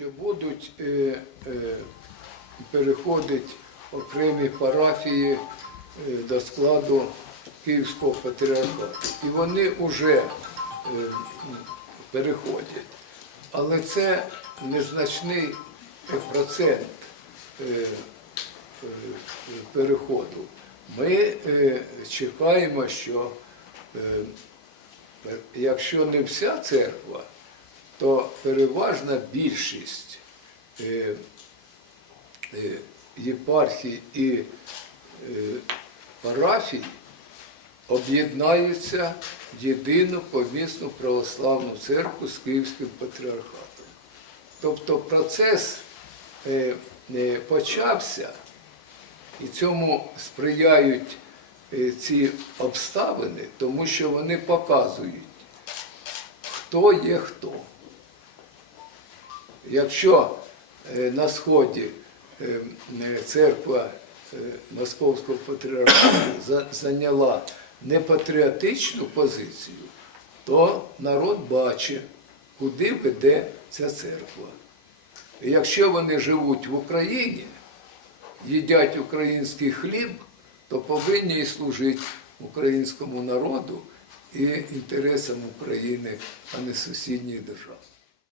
що будуть е, е, переходити окремі парафії е, до складу Київського патріархату. І вони вже переходять. Але це незначний процент переходу. Ми чекаємо, що якщо не вся церква, то переважна більшість е, е, єпархій і е, парафій об'єднаються в єдину помісну православну церкву з Київським патріархатом. Тобто процес почався, і цьому сприяють ці обставини, тому що вони показують, хто є хто. Якщо е, на Сході е, е, церква Московського патріархату зайняла непатріотичну позицію, то народ бачить, куди веде ця церква. І якщо вони живуть в Україні, їдять український хліб, то повинні і служити українському народу і інтересам України, а не сусідніх держав.